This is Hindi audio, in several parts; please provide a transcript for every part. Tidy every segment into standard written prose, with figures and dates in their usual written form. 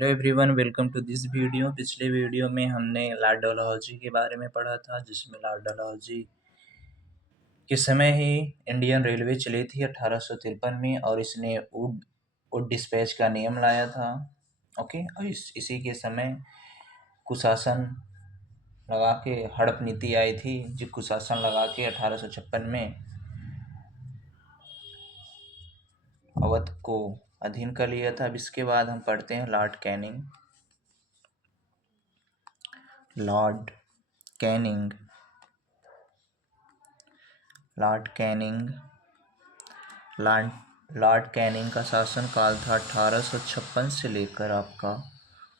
Hello everyone, welcome to this video. पिछले वीडियो में हमने लॉर्ड डलहौजी के बारे में पढ़ा था, जिसमें लॉर्ड डलहौजी के समय ही इंडियन रेलवे चली थी 1853 में, और इसने वुड डिस्पैच का नियम लाया था। ओके, और इसी के समय कुशासन लगा के हड़प नीति आई थी, जो कुशासन लगा के 1856 में अवध को अधीन कर लिया था। अब इसके बाद हम पढ़ते हैं Lord Canning. Lord Canning Lord Canning Lord Canning का शासन काल था 1856 से लेकर आपका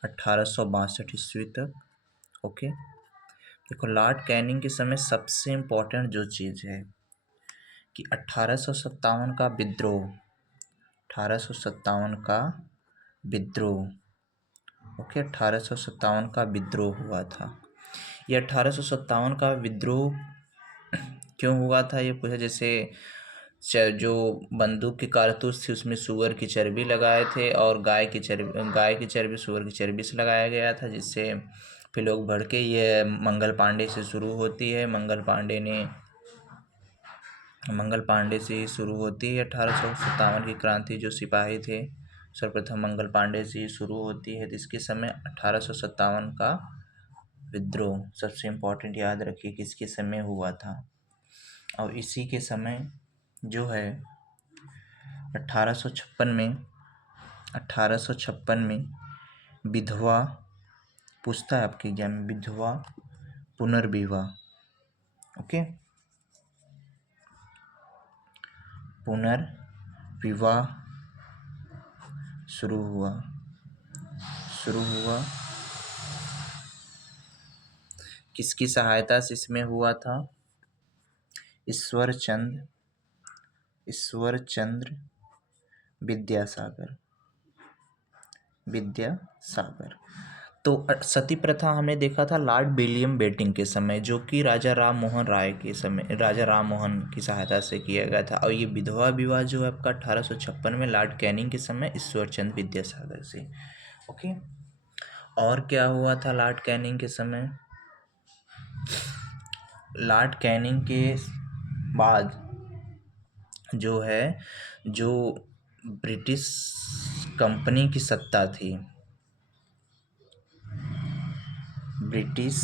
1862 ईस्वी तक। ओके, देखो लॉर्ड कैनिंग के समय सबसे इम्पोर्टेंट जो चीज़ है कि 1857 का विद्रोह, 1857 का विद्रोह, ओके, 1857 का विद्रोह हुआ था। ये 1857 का विद्रोह क्यों हुआ था ये पूछा। जैसे जो बंदूक की कारतूस थी उसमें सूअर की चर्बी लगाए थे, और गाय की चर्बी सूअर की चर्बी से लगाया गया था, जिससे फिर लोग भड़के। ये मंगल पांडे से शुरू होती है। मंगल पांडे से ही शुरू होती है 1857 की क्रांति। जो सिपाही थे सर्वप्रथम मंगल पांडे से ही शुरू होती है। तो इसके समय 1857 का विद्रोह सबसे इम्पोर्टेंट याद रखिए किसके समय हुआ था। और इसी के समय जो है 1856 में विधवा पूछता है आपके एग्जाम में, विधवा पुनर्विवाह, ओके, पुनर्विवाह शुरू हुआ। किसकी सहायता से इसमें हुआ था? ईश्वर चंद्र विद्यासागर। तो सती प्रथा हमने देखा था लॉर्ड विलियम बेटिंग के समय, जो कि राजा राम मोहन की सहायता से किया गया था। और ये विधवा विवाह जो है आपका 1856 में लॉर्ड कैनिंग के समय ईश्वरचंद विद्यासागर से। ओके, और क्या हुआ था लॉर्ड कैनिंग के समय? लॉर्ड कैनिंग के बाद जो ब्रिटिश कंपनी की सत्ता थी, ब्रिटिश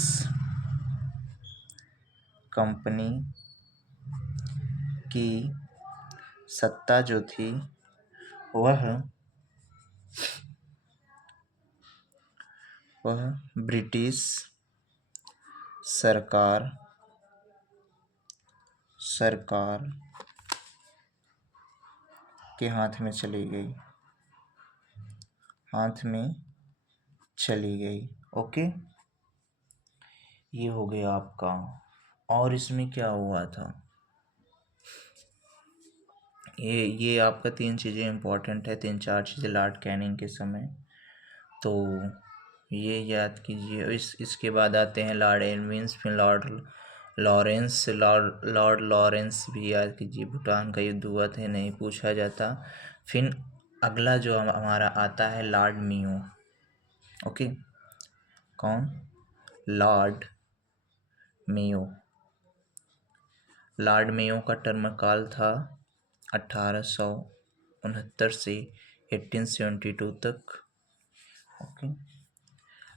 कंपनी की सत्ता जो थी वह ब्रिटिश सरकार के हाथ में चली गई। ओके, ये हो गया आपका। और इसमें क्या हुआ था, ये आपका 3 चीज़ें इम्पोर्टेंट है, 3-4 चीज़ें लॉर्ड कैनिंग के समय, तो ये याद कीजिए। इसके बाद आते हैं लॉर्ड एल्विन्स, फिर लॉर्ड लॉरेंस भी याद कीजिए। भूटान का युद्ध हुआ था, नहीं पूछा जाता। फिर अगला जो हमारा आता है लॉर्ड मेयो। ओके, कौन? लॉर्ड मेयो का टर्म काल था 1869 से 1872 तक। ओके,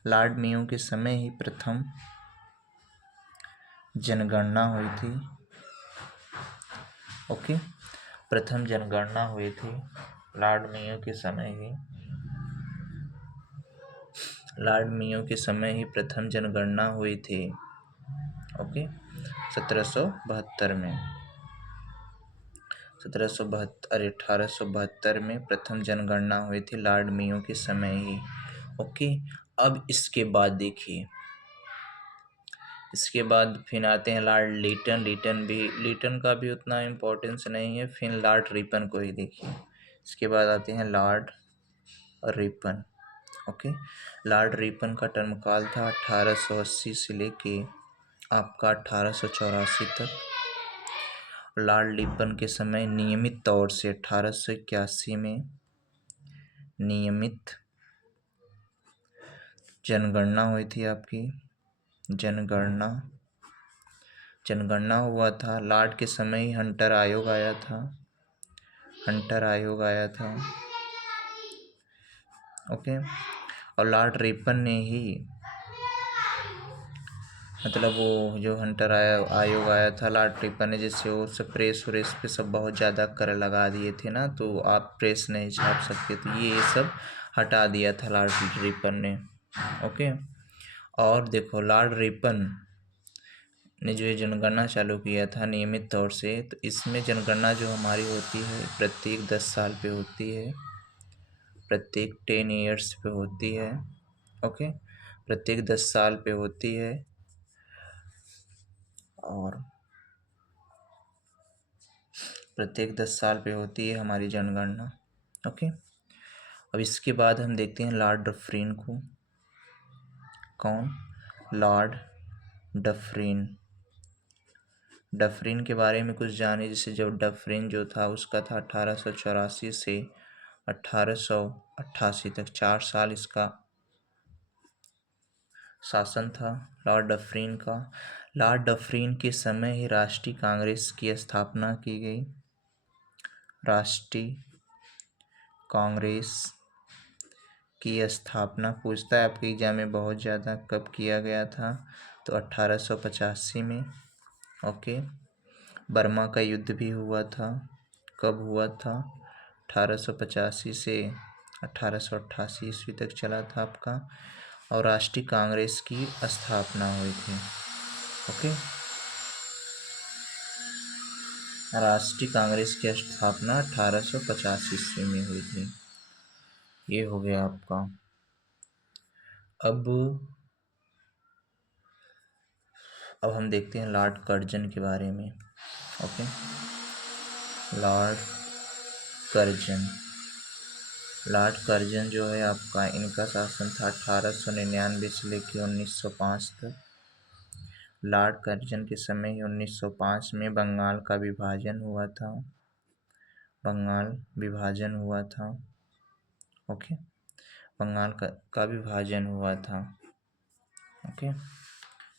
लॉर्ड मेयो के समय ही प्रथम जनगणना हुई थी। ओके, प्रथम जनगणना हुई थी लॉर्ड मेयो के समय ही प्रथम जनगणना हुई थी। ओके, 1872 में प्रथम जनगणना हुई थी लॉर्ड मेयो के समय ही। ओके, अब इसके बाद देखिए, इसके बाद फिर आते हैं लॉर्ड लीटन का भी उतना इम्पोर्टेंस नहीं है। फिर लॉर्ड रिपन को ही देखिए। इसके बाद आते हैं Lord Ripon. Okay, Lord Ripon का टर्म काल था 1880 से लेके आपका 1884 तक। लॉर्ड रिपन के समय नियमित तौर से 1881 में नियमित जनगणना हुई थी आपकी, जनगणना हुआ था। लॉर्ड के समय ही हंटर आयोग आया था, ओके। और लॉर्ड रिपन ने ही, मतलब वो जो आयोग आया था लॉर्ड रिपन ने, जैसे वो सब प्रेस व्रेस पे सब बहुत ज़्यादा कर लगा दिए थे ना, तो आप प्रेस नहीं छाप सकते, तो ये सब हटा दिया था लॉर्ड रिपन ने, ओके। और देखो लॉर्ड रिपन ने जो ये जनगणना चालू किया था नियमित तौर से, तो इसमें जनगणना जो हमारी होती है प्रत्येक 10 साल पे होती है, प्रत्येक 10 ईयर्स पे होती है, ओके। प्रत्येक 10 साल पे होती है, और प्रत्येक 10 साल पे होती है हमारी जनगणना, ओके। अब इसके बाद हम देखते हैं लॉर्ड डफरिन को। कौन? Lord Dufferin. डफरिन के बारे में कुछ जाने, जैसे जब डफरिन जो था उसका था 1884 से 1888 तक, 4 साल इसका शासन था लॉर्ड डफरिन का। लॉर्ड डफरिन के समय ही राष्ट्रीय कांग्रेस की स्थापना की गई। राष्ट्रीय कांग्रेस की स्थापना पूछता है आपके एग्जाम में बहुत ज़्यादा, कब किया गया था? तो 1885 में, ओके। बर्मा का युद्ध भी हुआ था। कब हुआ था? 1885 से 1888 ईस्वी तक चला था आपका। और राष्ट्रीय कांग्रेस की स्थापना हुई थी, ओके। राष्ट्रीय कांग्रेस की स्थापना 1885 ईस्वी में हुई थी। ये हो गया आपका। अब हम देखते हैं लॉर्ड कर्जन के बारे में, ओके। लॉर्ड कर्जन जो है आपका, इनका शासन था 1899 से लेकर 1905 तक। लॉर्ड कर्जन के समय ही 1905 में बंगाल का विभाजन हुआ था, ओके। बंगाल का विभाजन हुआ था, ओके,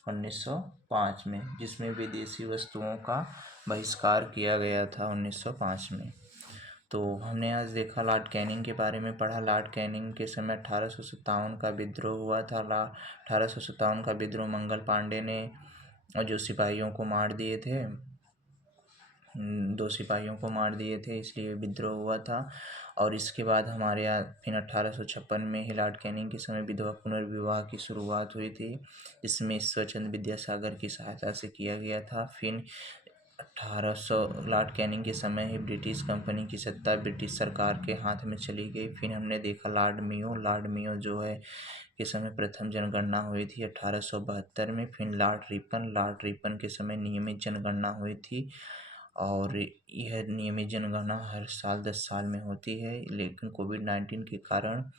1905 में, जिसमें विदेशी वस्तुओं का बहिष्कार किया गया था 1905 में। तो हमने आज देखा लॉर्ड कैनिंग के बारे में पढ़ा। लॉर्ड कैनिंग के समय 1857 का विद्रोह हुआ था। 1857 का विद्रोह मंगल पांडे ने जो सिपाहियों को मार दिए थे, 2 सिपाहियों को मार दिए थे, इसलिए विद्रोह हुआ था। और इसके बाद हमारे यहाँ फिर 1856 में ही लॉर्ड कैनिंग के समय विधवा पुनर्विवाह की शुरुआत हुई थी, जिसमें ईश्वरचंद्र विद्यासागर की सहायता से किया गया था। फिर 1800 लॉर्ड कैनिंग के समय ही ब्रिटिश कंपनी की सत्ता ब्रिटिश सरकार के हाथ में चली गई। फिर हमने देखा लॉर्ड मियो जो है के समय प्रथम जनगणना हुई थी 1872 में। फिर लॉर्ड रिपन के समय नियमित जनगणना हुई थी, और यह नियमित जनगणना हर साल 10 साल में होती है। लेकिन कोविड-19 के कारण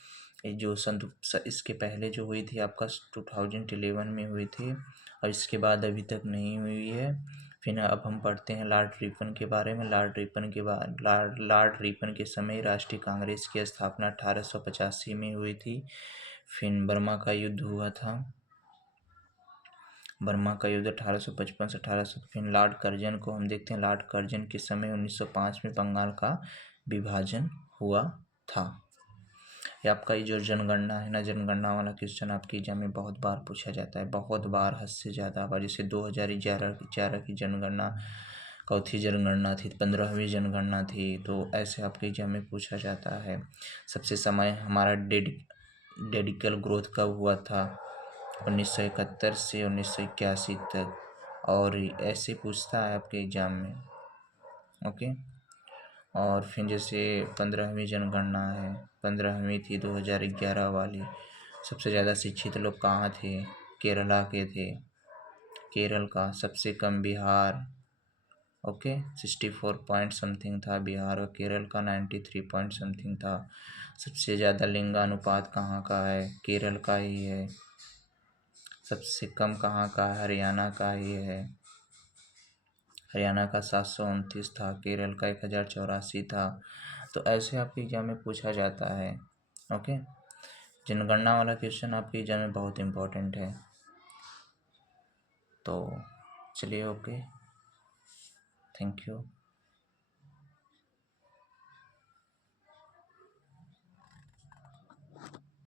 ये जो इसके पहले जो हुई थी आपका 2011 में हुई थी, और इसके बाद अभी तक नहीं हुई है। फिर अब हम पढ़ते हैं लॉर्ड रिपन के बारे में। लॉर्ड रिपन के समय राष्ट्रीय कांग्रेस की स्थापना 1885 में हुई थी। फिर बर्मा का युद्ध हुआ था, 1855 से 1800। फिर लॉर्ड कर्जन को हम देखते हैं। लॉर्ड कर्जन के समय 1905 में बंगाल का विभाजन हुआ था। ये आपका ये जो जनगणना है ना, जनगणना वाला क्वेश्चन आपके एग्जाम में बहुत बार पूछा जाता है, बहुत बार, हद से ज़्यादा बार। जैसे 2011 की जनगणना चौथी जनगणना थी, 15वीं जनगणना थी, तो ऐसे आपके एग्जाम में पूछा जाता है। सबसे समय हमारा डेडिकल ग्रोथ कब हुआ था? 1971 से 1981 तक, और ऐसे पूछता है आपके एग्जाम में, ओके। और फिर जैसे 15वीं जनगणना है, 15वीं थी 2011 वाली। सबसे ज़्यादा शिक्षित लोग कहाँ थे? केरला के थे, केरल का। सबसे कम बिहार, ओके, 64 पॉइंट समथिंग था बिहार, और केरल का 93 पॉइंट समथिंग था। सबसे ज़्यादा लिंगानुपात कहाँ का है? केरल का ही है। सबसे कम कहाँ का है? हरियाणा का ही है। हरियाणा का 729 था, केरल का 1084 था। तो ऐसे आपके एग्जाम में पूछा जाता है, ओके। जनगणना वाला क्वेश्चन आपके एग्जाम में बहुत इम्पोर्टेंट है। तो चलिए, ओके, थैंक यू।